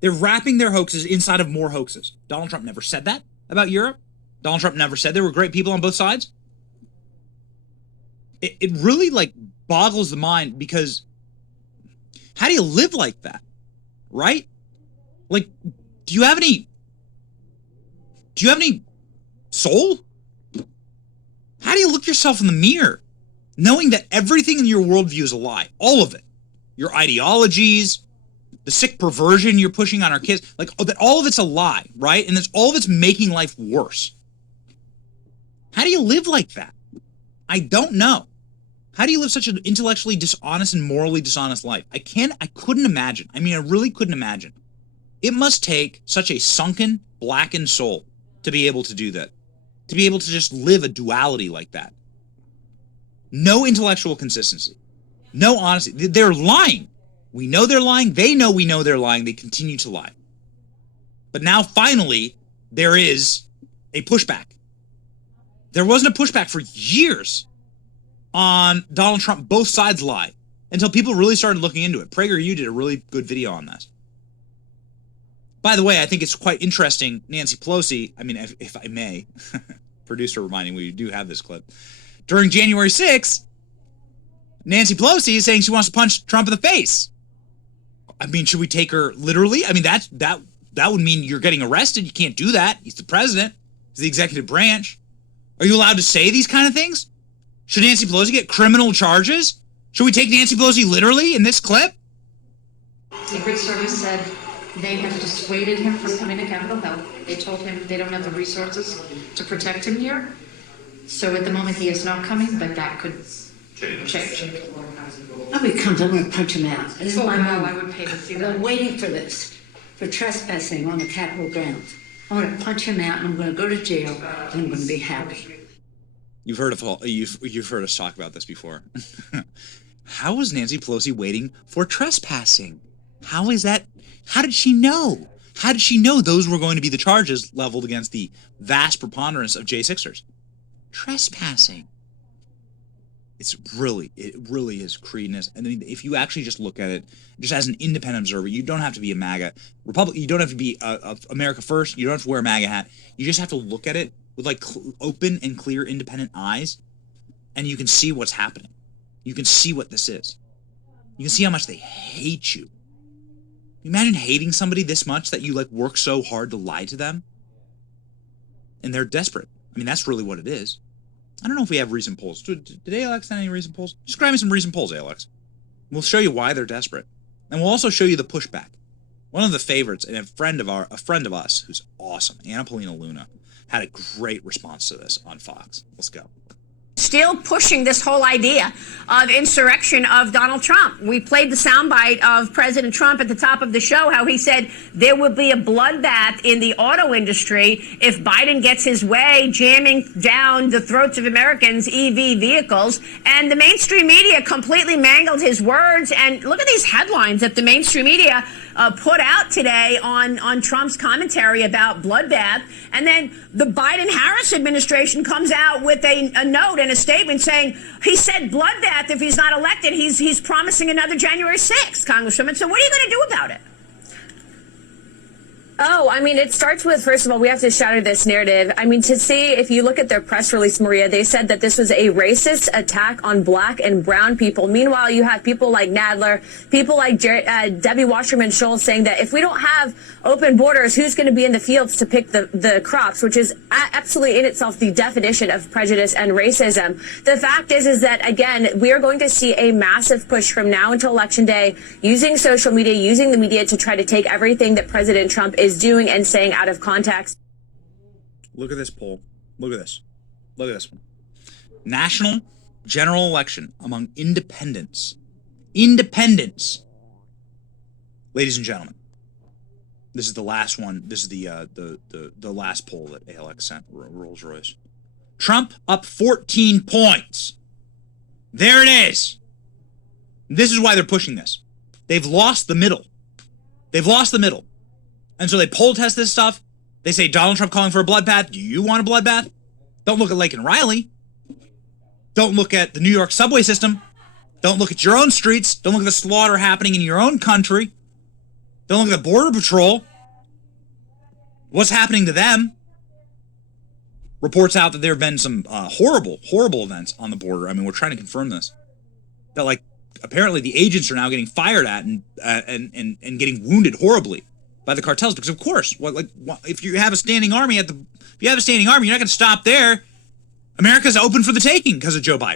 They're wrapping their hoaxes inside of more hoaxes. Donald Trump never said that about Europe. Donald Trump never said there were great people on both sides. It really like boggles the mind, because how do you live like that, right? Like, do you have any soul? How do you look yourself in the mirror knowing that everything in your worldview is a lie? All of it. Your ideologies, the sick perversion you're pushing on our kids, like that, all of it's a lie, right? And that's all of it's making life worse. How do you live like that? I don't know. How do you live such an intellectually dishonest and morally dishonest life? I couldn't imagine. I mean, I really couldn't imagine. It must take such a sunken, blackened soul to be able to do that. To be able to just live a duality like that. No intellectual consistency. No honesty. They're lying. We know they're lying. They know we know they're lying. They continue to lie. But now, finally, there is a pushback. There wasn't a pushback for years on Donald Trump. Both sides lie until people really started looking into it. PragerU did a really good video on this. By the way, I think it's quite interesting. Nancy Pelosi, I mean, if I may, producer reminding me, we do have this clip. During January 6th, Nancy Pelosi is saying she wants to punch Trump in the face. I mean, should we take her literally? I mean, that would mean you're getting arrested. You can't do that. He's the president. He's the executive branch. Are you allowed to say these kind of things? Should Nancy Pelosi get criminal charges? Should we take Nancy Pelosi literally in this clip? Secret Service said they have dissuaded him from coming to Capitol Hill. They told him they don't have the resources to protect him here. So at the moment he is not coming, but that could change. Oh, he comes, I'm going to punch him out. This is Oh, my no, moment. I would pay to see I've that. been waiting for this, for trespassing on the Capitol grounds. I'm going to punch him out, and I'm going to go to jail, and I'm going to be happy. You've heard us talk about this before. How was Nancy Pelosi waiting for trespassing? How is that? How did she know? How did she know those were going to be the charges leveled against the vast preponderance of J6ers? Trespassing. It really is credence. And then if you actually just look at it, just as an independent observer, you don't have to be a MAGA Republican. You don't have to be America First. You don't have to wear a MAGA hat. You just have to look at it with like open and clear, independent eyes, and you can see what's happening. You can see what this is. You can see how much they hate you. Imagine hating somebody this much that you like work so hard to lie to them, and they're desperate. I mean, that's really what it is. I don't know if we have recent polls. Did ALX send any recent polls? Just grab me some recent polls, ALX. We'll show you why they're desperate, and we'll also show you the pushback. One of the favorites, and a friend of us, who's awesome, Anna Paulina Luna, had a great response to this on Fox. Let's go. Still pushing this whole idea of insurrection of Donald Trump. We played the soundbite of President Trump at the top of the show, how he said there will be a bloodbath in the auto industry if Biden gets his way, jamming down the throats of Americans' EV vehicles. And the mainstream media completely mangled his words. And look at these headlines that the mainstream media put out today on Trump's commentary about bloodbath. And then the Biden-Harris administration comes out with a note and a statement saying he said bloodbath if he's not elected. He's promising another January 6th, Congresswoman. So what are you going to do about it? Oh, I mean, it starts with, first of all, we have to shatter this narrative. I mean, to see, if you look at their press release, Maria, they said that this was a racist attack on black and brown people. Meanwhile, you have people like Nadler, people like Debbie Wasserman Schultz saying that if we don't have open borders, who's going to be in the fields to pick the crops, which is absolutely in itself the definition of prejudice and racism. The fact is that, again, we are going to see a massive push from now until Election Day, using social media, using the media to try to take everything that President Trump is doing and saying out of context. Look at this poll. Look at this. Look at this one. National general election among independents. Independents. Ladies and gentlemen, this is the last one. This is the last poll that ALX sent, Rolls-Royce. Trump up 14 points. There it is. This is why they're pushing this. They've lost the middle. They've lost the middle. And so they poll test this stuff. They say Donald Trump calling for a bloodbath. Do you want a bloodbath? Don't look at Lake and Riley. Don't look at the New York subway system. Don't look at your own streets. Don't look at the slaughter happening in your own country. Don't look at the Border Patrol. What's happening to them? Reports out that there have been some horrible events on the border. I mean, we're trying to confirm this. That, like, apparently the agents are now getting fired at and getting wounded horribly by the cartels. Because, of course, if you have a standing army you're not going to stop there. America's open for the taking because of Joe Biden.